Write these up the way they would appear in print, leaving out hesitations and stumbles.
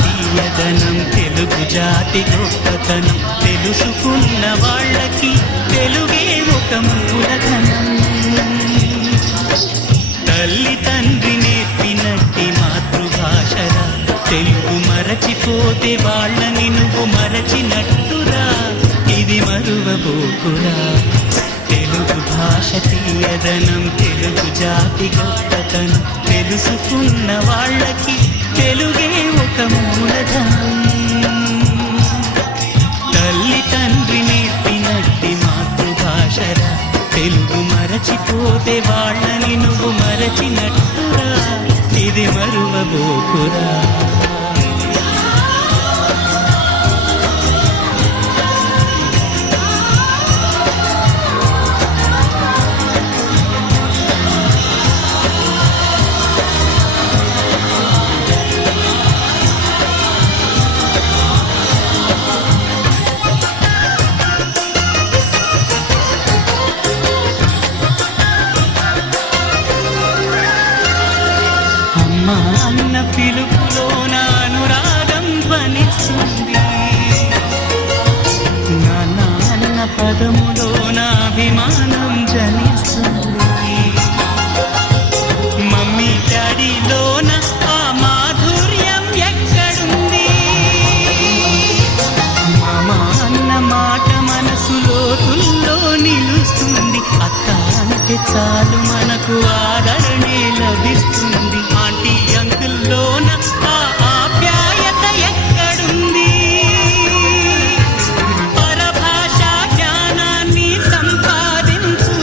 తీయదనం తెలుగు జాతి గొప్పతనం తెలుసుకున్న వాళ్ళకి తెలుగే ఒక మూలధనం. తల్లి తండ్రి నేర్పినట్టి మాతృభాషరా, తెలుగు మరచిపోతే వాళ్ళని నువ్వు మరచినట్టురా, ఇది మరువబోకురా. తెలుగు భాష తీయదనం తెలుగు జాతి గొప్పతనం తెలుసుకున్న వాళ్ళకి తెలుగే ఒక మూలధనం. తల్లి తండ్రి నేర్పినట్టి మాతృభాషరా, తెలుగు మరచిపోతే వాళ్ళని నువ్వు మరచినట్టురా, ఇది మరువబోకురా. అన్న పిలుపులోన అనురాగం ధ్వనిస్తుంది, నాన్న అన్న పదములోన అభిమానం జనిస్తుంది, మమ్మీ డాడీలోన ఆ మాధుర్యం ఎక్కడుంది, మామ అన్న మాట మనసులో తుల్లో నిలుస్తుంది, అత్త అంటే చాలు మనకు ఆదరణే లభిస్తుంది, ఆంటీ అంకుల్లోన ఆ ఆప్యాయత ఎక్కడుంది. పరభాషా జ్ఞానాన్ని సంపాదించు,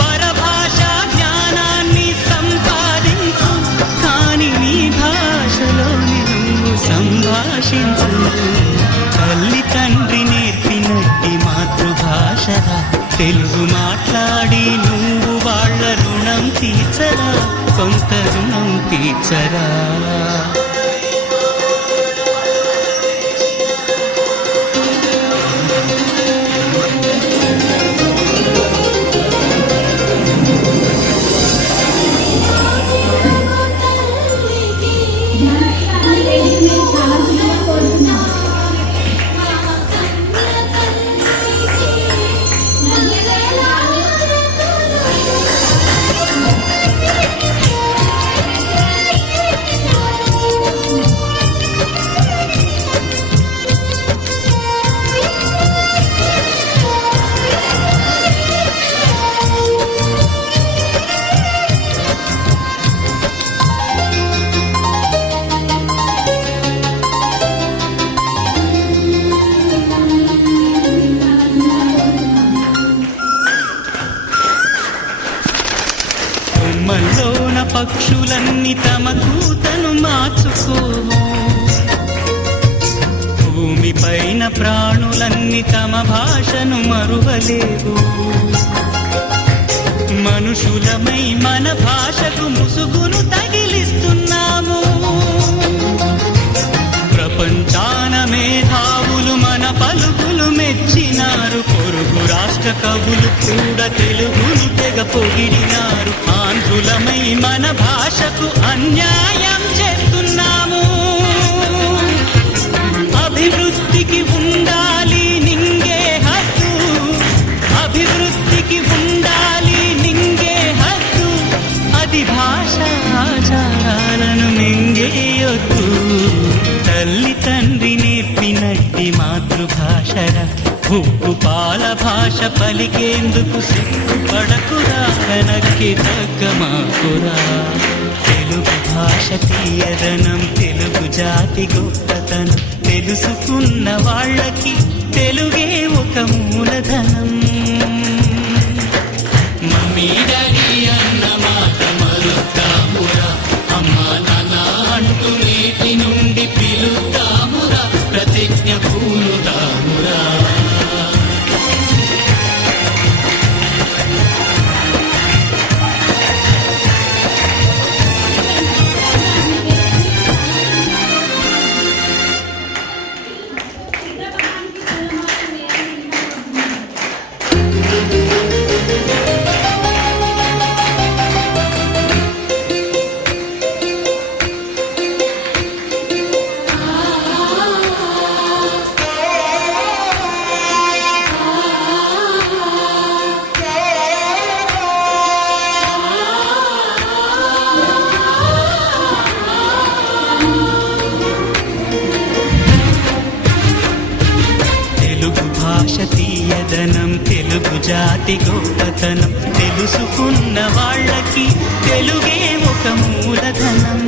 పరభాషా జ్ఞానాన్ని సంపాదించు, కాని నీ భాషలో నువ్వు సంభాషించు. తల్లి తండ్రి నేర్పినట్టి మాతృభాషరా, తెలుగు మాట్లాడి నువ్వు వాళ్ళ రుణం తీర్చరా, కొంత రుణం తీర్చరా. బొమ్మల్లోన పక్షులన్నీ తమ కూతను మార్చుకోవు, భూమిపైన ప్రాణులన్నీ తమ భాషను మరువలేవు, మనుషులమై మన భాషకు ముసుగును తగిలిస్తున్నాము, ప్రపంచాన మేధావులు మన పలుకులు మెచ్చినారు, పొరుగు రాష్ట్ర కవులు కూడా తెలుగును తెగ పొగిడినారు, ఆంధ్రులమై మన భాషకు అన్యాయం చేస్తున్నాము. అభివృద్ధికి ఉండాలి నింగే హద్దు, అభివృద్ధికి ఉండాలి నింగే హద్దు, అది భాష ఆచారాలను మింగేయొద్దు. తల్లి తండ్రి నేర్పినట్టి మాతృభాషరా, ఉప్పు పాల భాష పలికేందుకు సిగ్గుపడకురా, వెనక్కి తగ్గమాకురా. తెలుగు భాష తీయదనం తెలుగు జాతి గొప్పతనం తెలుసుకున్న వాళ్ళకి తెలుగే ఒక మూలధనం. మమ్మీ డాడీ అన్న మాట మరుద్దామురా, అమ్మ నాన్న అంటూ నేటి నుండి భాష తీయదనం తెలుగు జాతి గొప్పతనం తెలుసుకున్న వాళ్ళకి తెలుగే ఒక మూలధనం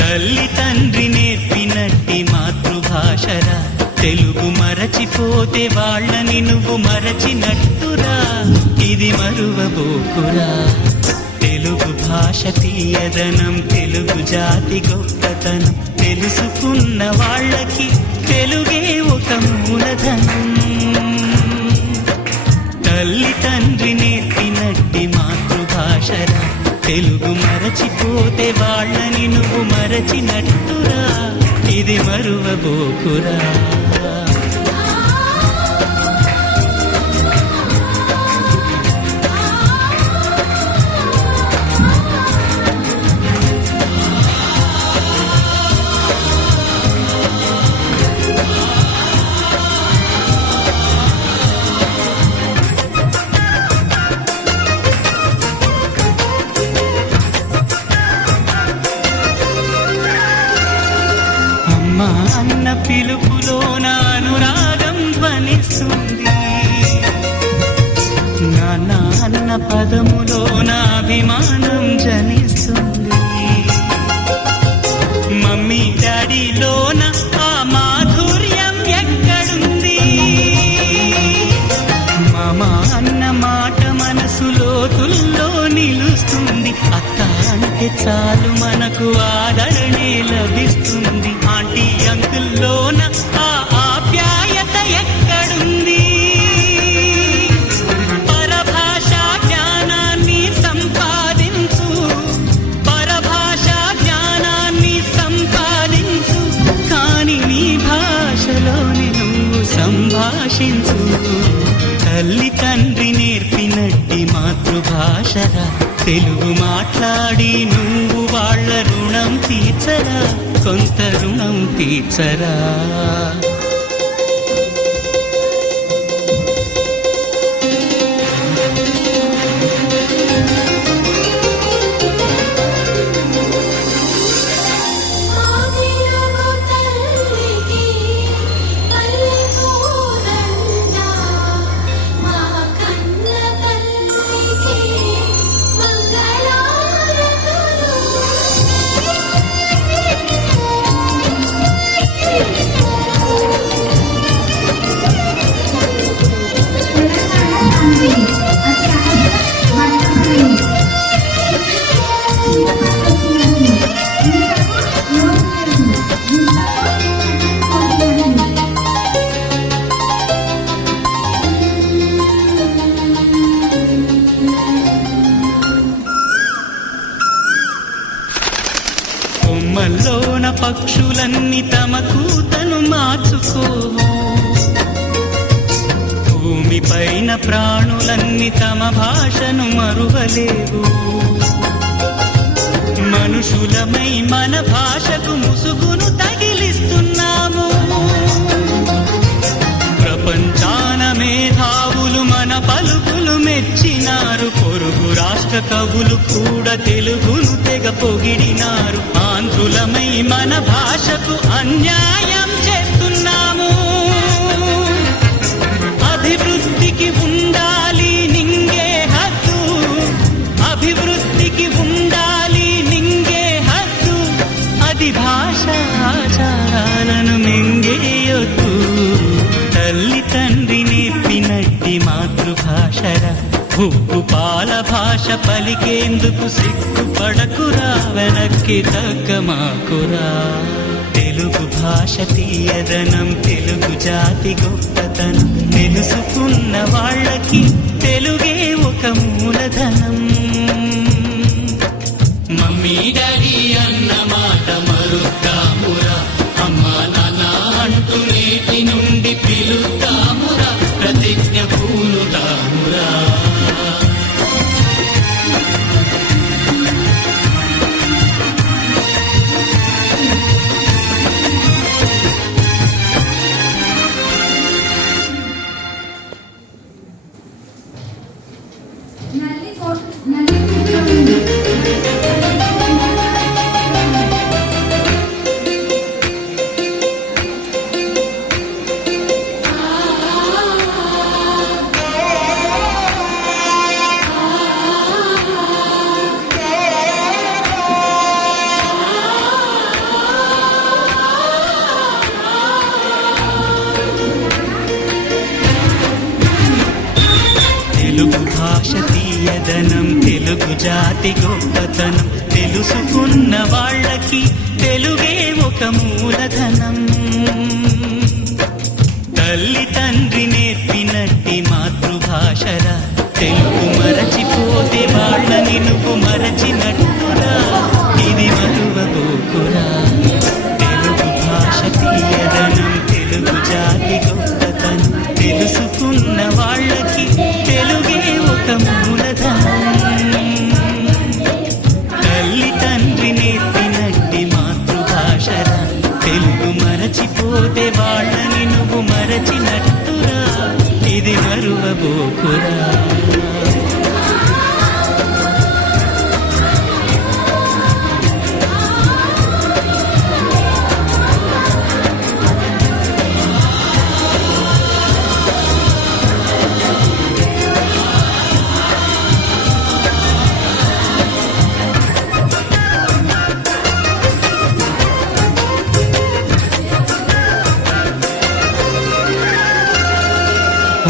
తల్లి తండ్రి నేర్పినట్టి మాతృభాషరా తెలుగు మరచిపోతే వాళ్ళని నువ్వు మరచినట్టురా ఇది మరువబోకురా తెలుగు భాష తీయదనం తెలుగు జాతి గొప్పతనం తెలుసుకున్న వాళ్ళకి తెలుగే ఒక మూలధనం తల్లి తండ్రి నేర్పినట్టి మాతృభాషరా తెలుగు మరచిపోతే వాళ్ళని నువ్వు మరచినట్టురా ఇది మరువబోకురా అన్న పిలుపులోన అనురాగం ధ్వనిస్తుంది నాన్న అన్న పదములోన అభిమానం జనిస్తుంది మమ్మీ డాడీలోన ఆ మాధుర్యం ఎక్కడుంది మామ అన్న మాట మనసు లోతుల్లో నిలుస్తుంది అక్క అంటే చాలు మనకు ఆదరణే లభిస్తుంది ఆంటీ అంకుల్లోన ఆ ఆప్యాయత ఎక్కడుంది పరభాషా జ్ఞానాన్ని సంపాదించు పరభాషా జ్ఞానాన్ని సంపాదించు కాని నీ భాషలోని నువ్వు సంభాషించు తల్లి తండ్రి నేర్పినట్టి మాతృభాషరా తెలుగు మాట్లాడి నువ్వు వాళ్ళ రుణం తీర్చరా కొంత రుణం తీర్చరా కొమ్మల్లోన పక్షులన్నీ తమ కూతను మార్చుకోవు భూమి పైన ప్రాణులన్నీ తమ భాషను మరువలేవు మనుషులమై మన భాషకు ముసుగును తగిలిస్తున్నాము ప్రపంచాన మేధావులు మన పలుకులు మెచ్చినారు పొరుగు రాష్ట్ర కవులు కూడా తెలుగును తెగ పొగిడినారు ఆంధ్రులమై మన భాషకు అన్యాయం చేస్తున్నాము అభివృద్ధికి ఉండాలి నింగే హద్దు అభివృద్ధికి ఉండాలి నింగే హద్దు అది భాష ఆచారాలను మింగేయొద్దు తల్లి తండ్రి నేర్పినట్టి మాతృభాషరా ఉప్పు పాల భాష పలికేందుకు సిగ్గుపడకురా వెనక్కి తగ్గమాకురా తెలుగు భాష తీయదనం తెలుగు జాతి గొప్పతనం తెలుసుకున్న వాళ్ళకి తెలుగే ఒక మూలధనం మమ్మీ డాడీ అన్న మాట మరుద్దామురా అమ్మా నాన్న అంటూ నేటి నుండి పిలుద్దామురా ప్రతిజ్ఞ పూనుతామురా నల్లి భాష తీయదనం తెలుగు జాతి గొప్పతనం తెలుసుకున్న వాళ్ళకి తెలుగే ఒక మూలధనం తల్లి తండ్రి నేర్పినట్టి మాతృభాషరా తెలుగు మరచిపోతే వాళ్ళని నువ్వు మరచినట్టురా ఇది మరువబోకురా తెలుగు భాష తీయదనం తెలుగు జాతి గొప్పతనం తెలుసుకున్న వాళ్ళకి తెలుగే ఒక మూలధనం తల్లి తండ్రి నేర్పినట్టి మాతృభాషరా తెలుగు మరచిపోతే వాళ్ళని నువ్వు మరచినట్టురా ఇది మరువబోకురా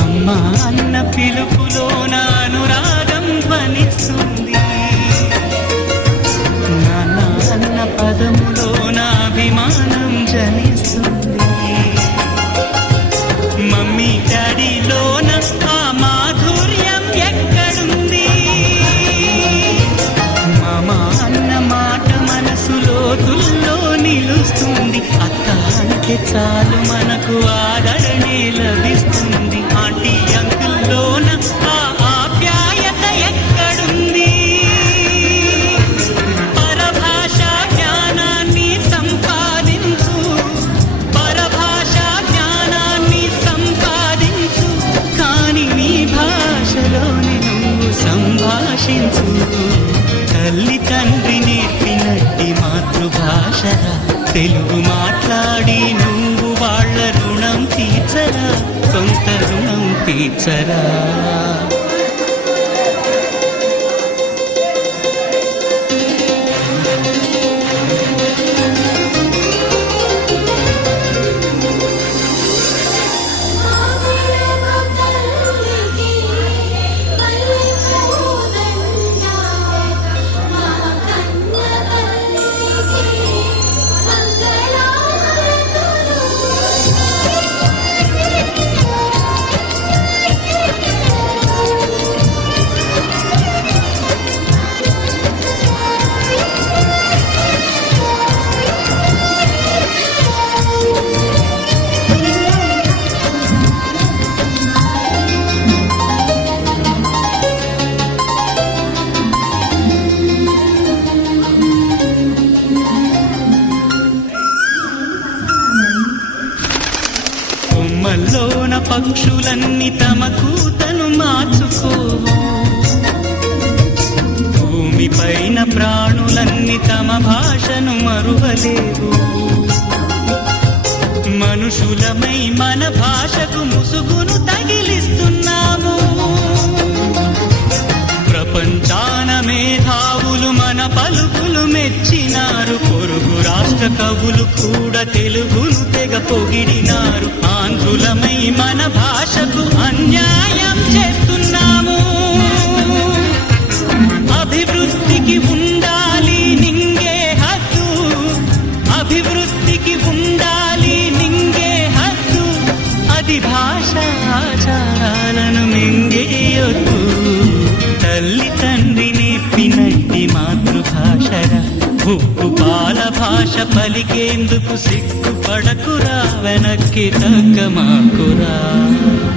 అమ్మా అన్న పిలుపులో నా అనురాగం ధ్వనిస్తుంది నాన్న అన్న పదములో నా అభిమానం జనిస్తుంది మమ్మీ డాడీలోన ఆ మాధుర్యం ఎక్కడుంది మామ అన్న మాట మనసులో తుల్లో నిలుస్తుంది అక్క అంటే చాలు మనకు ఆదరణే లభిస్తుంది ఆంటీ అంకుల్లోన ఆ ఆప్యాయత ఎక్కడుంది పరభాషా జ్ఞానాన్ని సంపాదించు పరభాషా జ్ఞానాన్ని సంపాదించు కాని నీ భాషలోని నువ్వు సంభాషించు తల్లి తండ్రి నేర్పినట్టి మాతృభాషరా తెలుగు మాట్లాడి నువ్వు వాళ్ళ రుణం తీర్చరా కొంత రుణం తీర్చరా కొమ్మల్లోన పక్షులన్నీ తమ కూతను మార్చుకోవు భూమిపైన ప్రాణులన్నీ తమ భాషను మరువలేవు మనుషులమై మన భాషకు ముసుగును తగిలిస్తున్నాము ప్రపంచాన మేధావులు మన పలుకులు మెచ్చినారు పొరుగు రాష్ట్ర కవులు కూడా తెలుగును తెగ పొగిడినారు ఆంధ్రులమై మన భాషకు అన్యాయం చేస్తున్నాము అభివృద్ధికి ఉండాలి నింగే హద్దు అభివృద్ధికి ఉండాలి నింగే హద్దు అది భాష ఆచారాలను మింగేయొద్దు తల్లి తండ్రి నేర్పినట్టి మాతృభాషరా ఉప్పు పాల భాష పలికేందుకు సిగ్గుపడకురా వెనక్కి తగ్గమాకురా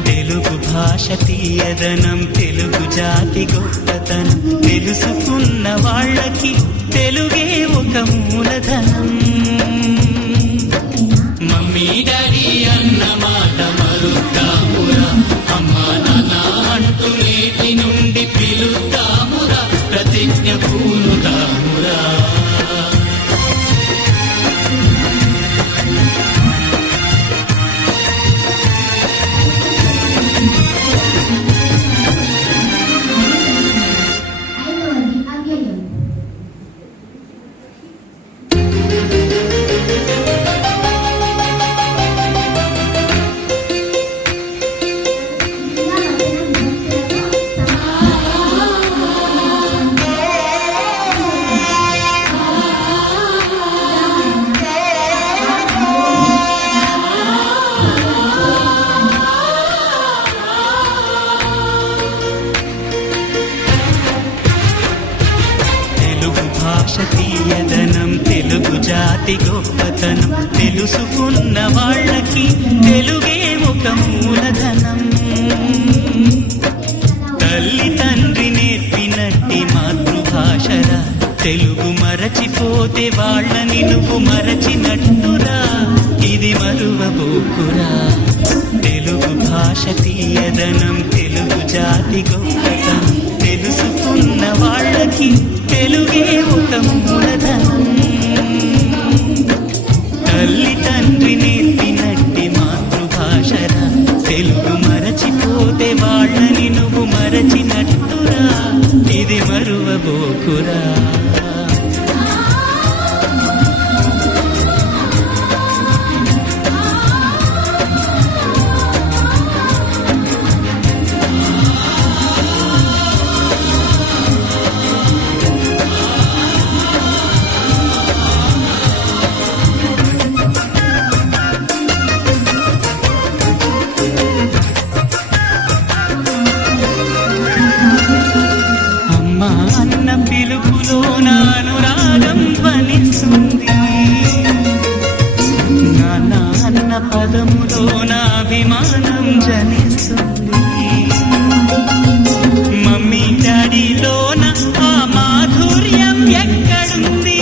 తెలుగు భాష తీయదనం తెలుగు జాతి గొప్పతనం తెలుసుకున్న వాళ్ళకి తెలుగే ఒక మూలధనం మమ్మీ డాడీ అన్న మాట మరుద్దామురా అమ్మా నాన్న అంటూ నేటి నుండి పిలుద్దామురా ప్రతిజ్ఞ పూనుదామురా జాతి గొప్పతనం తెలుసుకున్న వాళ్ళకి తెలుగే ఒక మూలధనం. తల్లి తండ్రి నేర్పినట్టి మాతృభాషరా, తెలుగు మరచిపోతే వాళ్ళని నువ్వు మరచినట్టురా, ఇది మరువబోకురా. తెలుగు భాష తీయదనం, తెలుగు జాతి గొప్పతనం తెలుసుకున్న వాళ్ళకి తెలుగే ఒక మూలధనం. తల్లి తండ్రి నేర్పినట్టి మాతృభాషరా, తెలుగు మరచిపోతే వాళ్ళని నువ్వు మరచినట్టురా, ఇది మరువబోకురా. అన్న పిలుపులో అనురాగం ధ్వనిస్తుంది, నాన్న అన్న పదములో అభిమానం జనిస్తుంది. మమ్మీ డాడీలోన ఆ మాధుర్యం ఎక్కడుంది?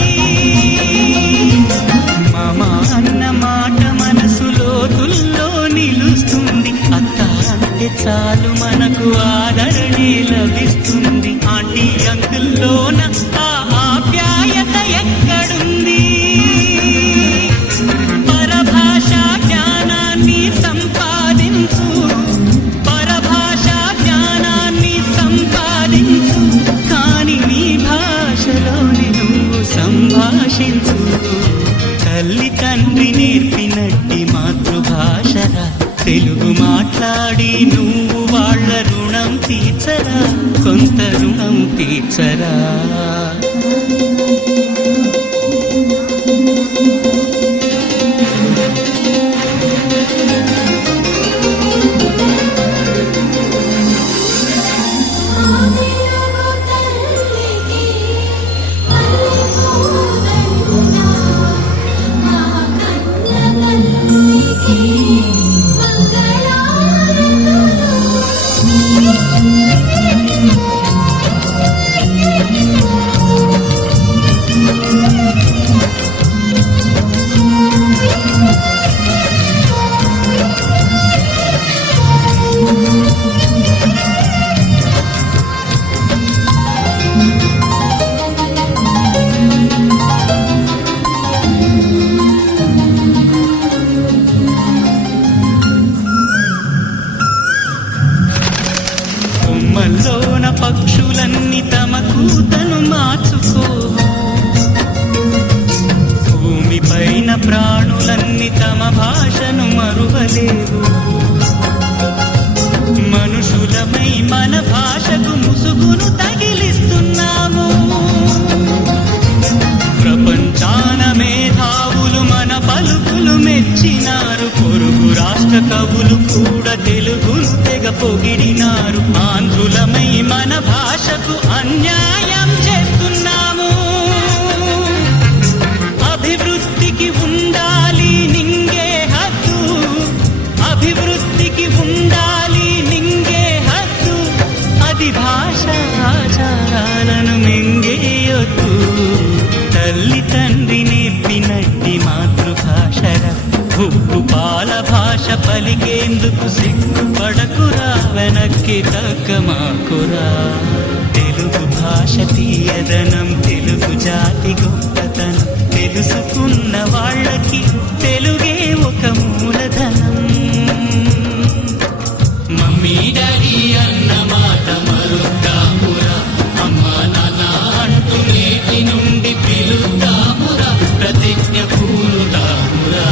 మామ అన్న మాట మనసులో తుల్లో నిలుస్తుంది. అత్త అంటే చాలు మనకు ఆదరణే లభిస్తుంది. ఆంటీ అంకుల్లోన ఆ ఆప్యాయత ఎక్కడుంది? పరభాషా జ్ఞానాన్ని సంపాదించు, పరభాషా జ్ఞానాన్ని సంపాదించు, కాని నీ భాషలోని నువ్వు సంభాషించు. తల్లి తండ్రి నేర్పినట్టి మాతృభాషరా, తెలుగు మాట్లాడి నువ్వు వాళ్ళ రుణం తీర్చరా, కొంత రుణం తీర్చరా. కొమ్మల్లోన పక్షులన్నీ తమ కూతను మార్చుకో, భూమి పైన ప్రాణులన్నీ తమ భాషను మరువలేవు. మనుషులమై మన భాషకు ముసుగును తగిలిస్తున్నాము. ప్రపంచాన మేధావులు మన పలుకులు మెచ్చినారు. పొరుగు రాష్ట్ర కవులు కూడా తెలుగును తెగ పొగిడినారు. ఆంధ్రులమై మన భాషకు అన్యాయం చేస్తున్నాము. అభివృద్ధికి ఉండాలి నింగే హద్దు, అభివృద్ధికి ఉండాలి నింగే హద్దు, అది భాష ఆచారాలను మింగేయొద్దు. తల్లి తండ్రి నేర్పినట్టి మాతృభాషరా, ఉప్పు పాల భాష పలికేందుకు సిగ్గుపడకురా, వెనక్కి తగ్గమాకురా. తెలుగు భాష తీయదనం, తెలుగు జాతి గొప్పతనం తెలుసుకున్న వాళ్ళకి తెలుగే ఒక మూలధనం. మమ్మీ డాడీ అన్న మాట మరుద్దామురా, అమ్మ నాన్న అంటూ నేటి నుండి పిలుద్దామురా, ప్రతిజ్ఞ పూనుదామురా.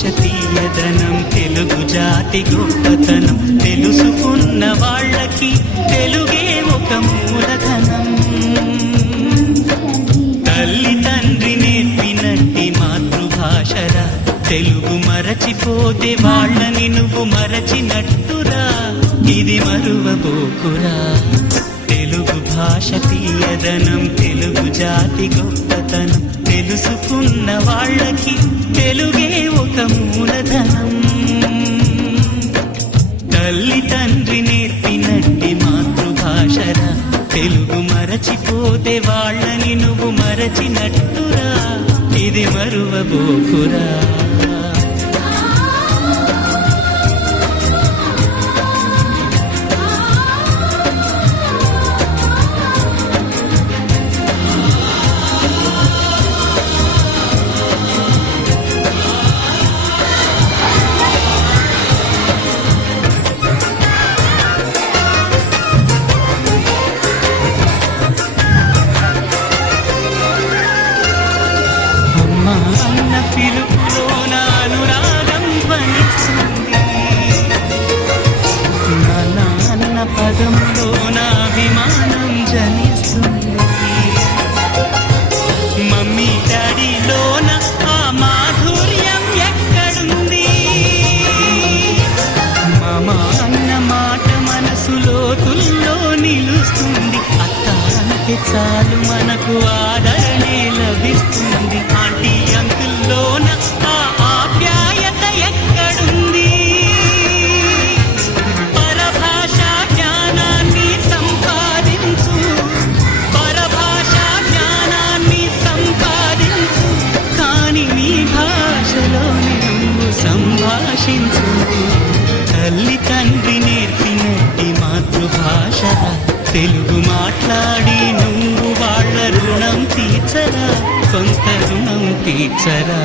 భాష తీయదనం తెలుగు జాతి గొప్పతనం తెలుసుకున్న వాళ్ళకి తెలుగే ఒక మూలధనం తల్లి తండ్రి నేర్పినట్టి మాతృభాషరా తెలుగు మరచిపోతే వాళ్ళని నువ్వు మరచినట్టురా ఇది మరువబోకురా తెలుగు భాష తీయదనం తెలుగు జాతి గొప్పతనం తెలుసుకున్న వాళ్ళకి తెలుగే ఒక మూలధనం తల్లి తండ్రి నేర్పినట్టి మాతృభాషరా తెలుగు మరచిపోతే వాళ్ళని నువ్వు మరచినట్టురా ఇది మరువబోకురా అన్న పిలుపులోన అనురాగం ధ్వనిస్తుంది నాన్న అన్న పదంలోన అభిమానం జనిస్తుంది మమ్మీ డాడీలోన ఆ మాధుర్యం ఎక్కడుంది మామ అన్న మాట మనసులో తుల్లో నిలుస్తుంది అత్త అంటే చాలు మనకు ఆదరణే లభిస్తుంది ఆంటీ అంకుల్లోన ఆ ఆప్యాయత ఎక్కడుంది పరభాషా జ్ఞానాన్ని సంపాదించు పరభాషా జ్ఞానాన్ని సంపాదించు కాని నీ భాషలోని నువ్వు సంభాషించు తల్లి తండ్రి నేర్పినట్టి మాతృభాష తెలుగు మాట్లాడి నువ్వు వాళ్ళ రుణం తీర్చరా కొంత రుణం తీర్చరా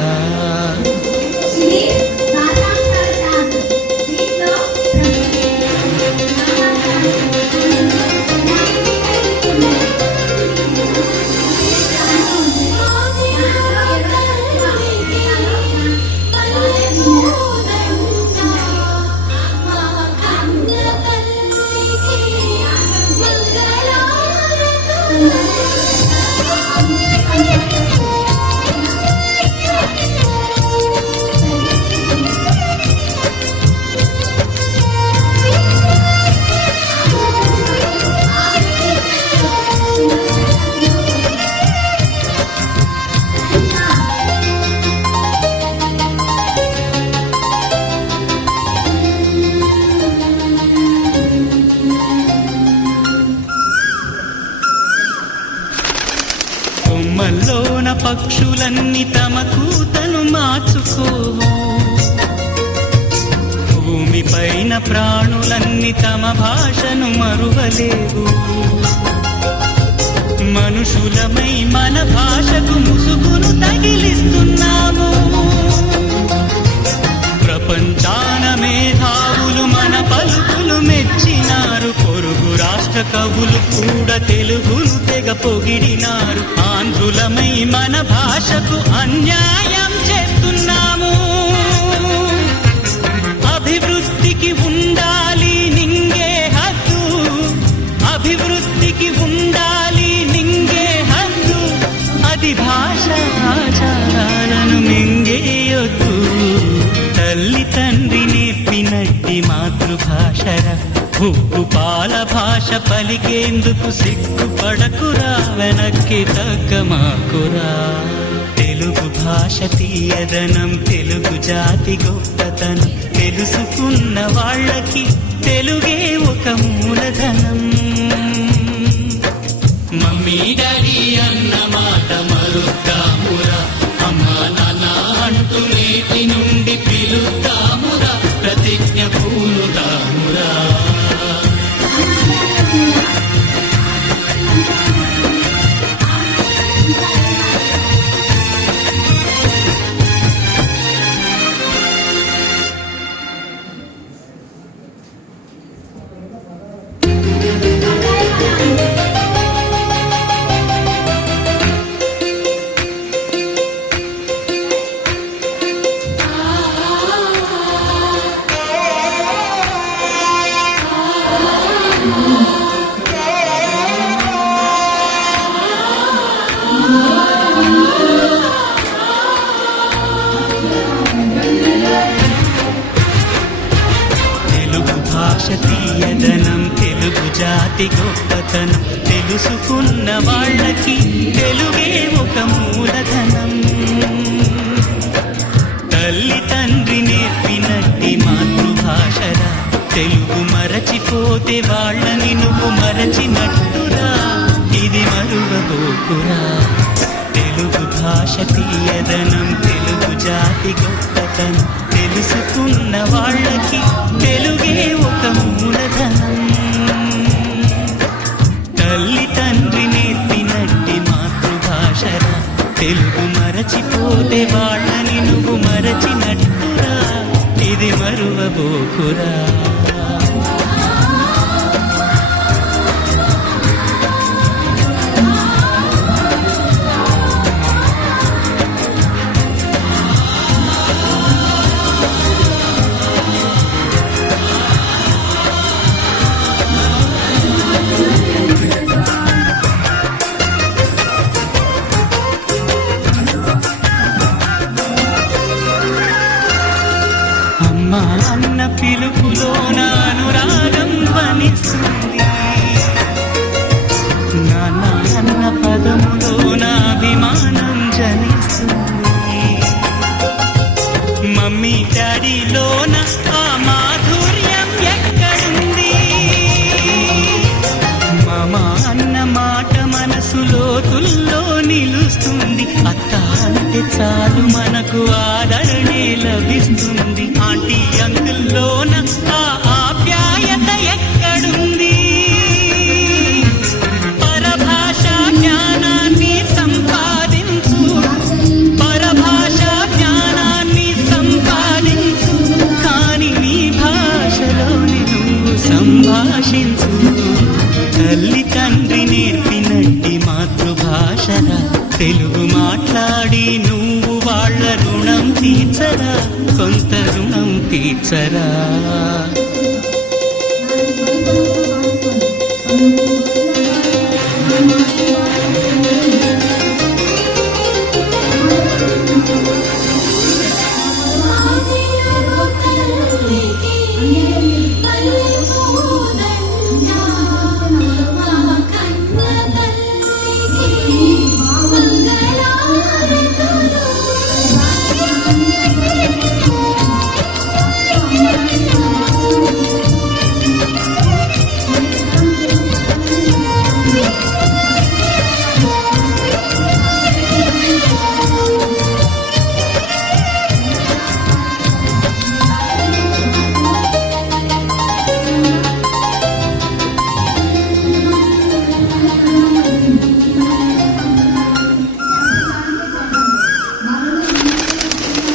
కొమ్మల్లోన పక్షులన్నీ తమ కూతను మార్చుకోవు భూమిపైన ప్రాణులన్నీ తమ భాషను మరువలేవు మనుషులమై మన భాషకు ముసుగును తగిలిస్తున్నాము ప్రపంచాన మేధావులు మన పలుకులు మెచ్చినారు పొరుగు రాష్ట్ర కవులు కూడా తెలుగును తెగ పొగిడినారు ఆంధ్రులమై మన భాషకు అన్యాయం చేస్తున్నాము అభివృద్ధికి ఉండాలి నింగే హద్దు అభివృద్ధికి ఉండాలి నింగే హద్దు అది భాష ఆచారాలను మింగేయొద్దు తల్లి తండ్రి నేర్పినట్టి మాతృభాషరా ఉప్పు పాల భాష పలికేందుకు సిగ్గుపడకురా వెనక్కి తగ్గమాకురా తెలుగు భాష తీయదనం తెలుగు జాతి గొప్పతనం తెలుసుకున్న వాళ్ళకి తెలుగే ఒక మూలధనం మమ్మీ డాడీ అన్న మాట మరుద్దామురా అమ్మా నాన్న అంటూ నేటి నుండి పిలుద్దామురా ప్రతిజ్ఞ పూనుదామురా భాష తీయదనం తెలుగు జాతి గొప్పతనం తెలుసుకున్న వాళ్ళకి తెలుగే ఒక మూలధనం. తల్లి తండ్రి నేర్పినట్టి మాతృభాషరా తెలుగు మరచిపోతే వాళ్ళని నువ్వు మరచినట్టురా, ఇది మరువబోకురా. తెలుగు భాష తీయదనం తెలుగు జాతి గొప్పతనం తెలుసుకున్న వాళ్ళకి తెలుగే ఒక మూలధనం. తల్లి తండ్రి నేర్పినట్టి మాతృభాషరా తెలుగు మరచిపోతే వాళ్ళని నువ్వు మరచినట్టురా, ఇది మరువబోకురా. అమ్మా అన్న పిలుపులోన అనురాగం ధ్వనిస్తుంది, నాన్న అన్న పదములోన అభిమానం జనిస్తుంది. మమ్మీ డాడీలోన ఆ మాధుర్యం ఎక్కడుంది? మామ అన్న మాట మనసు లోతుల్లో నిలుస్తుంది. అత్త అంటే చాలు మనకు ఆదరణే లభిస్తుంది. ఆంటీ అంకుల్లోన ఆ ఆప్యాయత ఎక్కడుంది? పరభాషా జ్ఞానాన్ని సంపాదించు, పరభాషా జ్ఞానాన్ని సంపాదించు, కాని నీ భాషలోని నువ్వు సంభాషించు. తల్లి తండ్రి నేర్పినట్టి మాతృభాషరా తెలుగు మాట్లాడి నువ్వు వాళ్ళ రుణం తీర్చరా, కొంత రుణం తీర్చరా.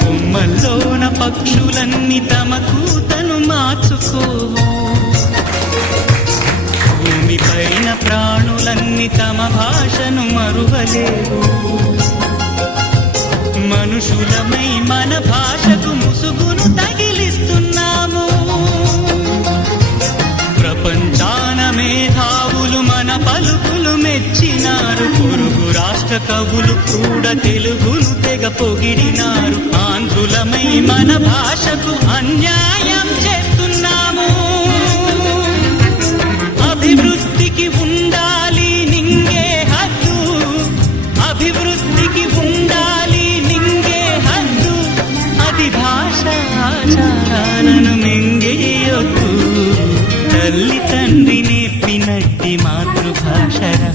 కొమ్మల్లోన పక్షులన్నీ తమ కూతను మార్చుకోవు, భూమిపైన ప్రాణులన్నీ తమ భాషను మరువలేవు. మనుషులమై మన భాషకు ముసుగును తగిలిస్తున్నాము. ప్రపంచాన మేధావులు మన పలుకులు మెచ్చినారు. పొరుగు రాష్ట్ర కవులు కూడా తెలుగును తెగ పొగిడినారు. ఆంధ్రులమై మన భాషకు అన్యాయం చేస్తున్నాము. అభివృద్ధికి ఉండాలి నింగే హద్దు, అభివృద్ధికి ఉండాలి నింగే హద్దు. అది భాష ఆచారాలను మింగేయొద్దు. తల్లి తండ్రి నేర్పినట్టి మాతృభాషరా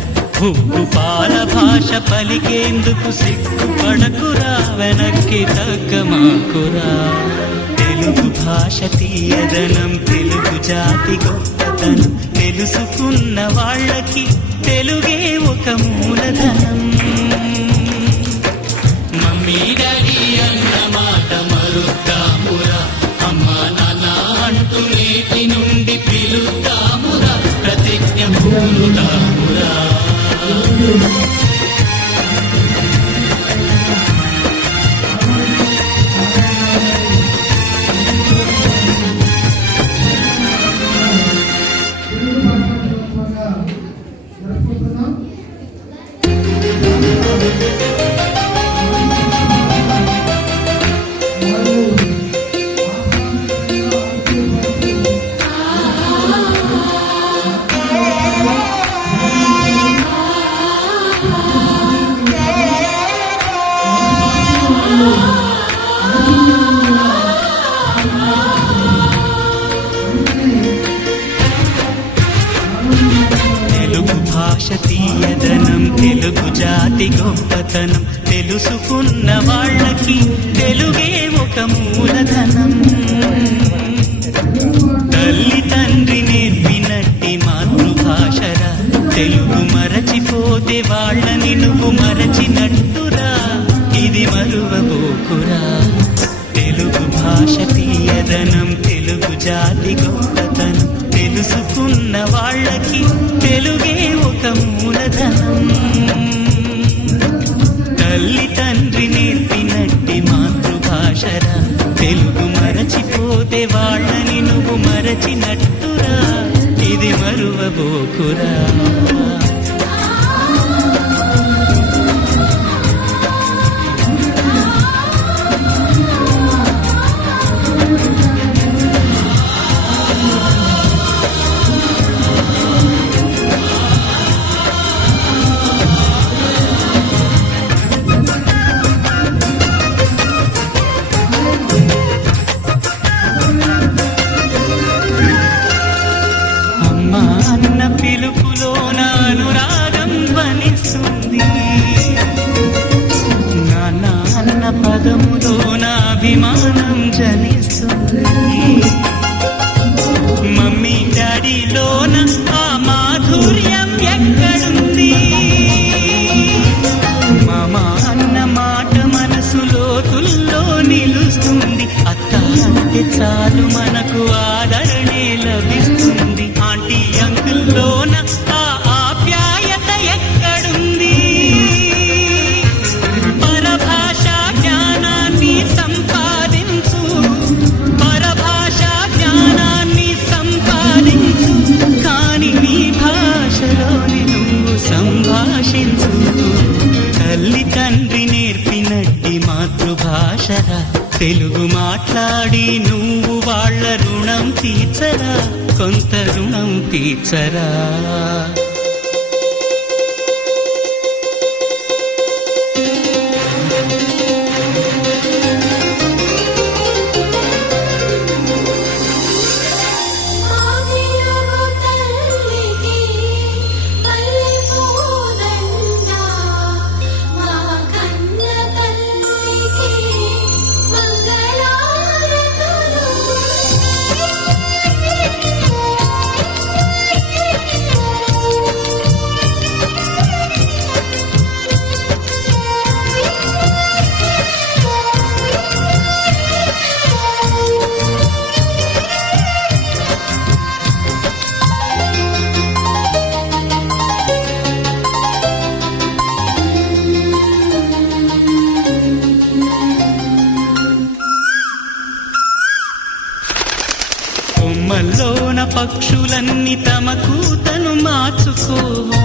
ఉప్పు పాల భాష పలికేందుకు సిగ్గుపడకురా, వెనక్కి తగ్గమాకురా. తెలుగు భాష తీయదనం తెలుగు జాతి గొప్పతనం తెలుసుకున్న వాళ్ళకి తెలుగే ఒక మూలధనం. మమ్మీ డాడీ అన్న మాట మరుద్దామురా, అమ్మా నాన్న అంటూ నేటి నుండి పిలుద్దామురా, ప్రతిజ్ఞ పూనుదామురా. జాతి గొప్పతనం తెలుసుకున్న వాళ్ళకి తెలుగే ఒక మూలధనం. తల్లి తండ్రి నేర్పినట్టి మాతృభాషరా, తెలుగు మరచిపోతే వాళ్ళని నువ్వు మరచినట్టురా, ఇది మరువబోకురా. తెలుగు భాష తీయదనం, తెలుగు జాతి గొప్పతనం తెలుసుకున్న వాళ్ళకి తెలుగే ఒక మూలధనం. తల్లి తండ్రి నేర్పినట్టి మాతృభాషరా, తెలుగు మరచిపోతే వాళ్ళని నువ్వు మరచినట్టురా, ఇది మరువబోకురా. అన్న పిలుపులోన అనురాగం వనిస్తుంది, నాన్న అన్న పదములోన అభిమానం జనిస్తుంది, మమ్మీ డాడీలోన ఆ మాధుర్యం ఎక్కడుంది, మామ అన్న మాట మనసులో తుల్లో నిలుస్తుంది, అత్త అంటే చాలు మనకు ఆదరణే లభిస్తుంది, ఆంటీ అంకుల్లోన ఆ ఆప్యాయత ఎక్కడుంది, పరభాషా జ్ఞానాన్ని సంపాదించు, పరభాషా జ్ఞానాన్ని సంపాదించు, కాని నీ భాషలోని నువ్వు సంభాషించు. తల్లి తండ్రి నేర్పినట్టి మాతృభాషరా, తెలుగు మాట్లాడి నువ్వు వాళ్ళ రుణం తీర్చరా, కొంత రుణం తీర్చరా. కొమ్మల్లోన పక్షులన్నీ తమ కూతను మార్చుకోవు,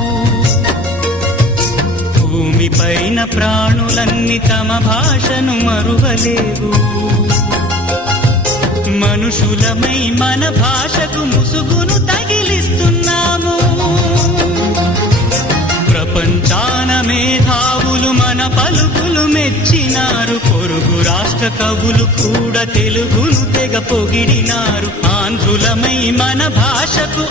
భూమిపైన ప్రాణులన్నీ తమ భాషను మరువలేవు, మనుషులమై మన భాషకు ముసుగును తగిలిస్తున్నాము, ప్రపంచాన మేధావులు మన పలుకులు మెచ్చినారు, పొరుగు రాష్ట్ర కవులు కూడా తెలుగును తెగ పొగిడినారు, ఆంధ్రులమై మన భాషకు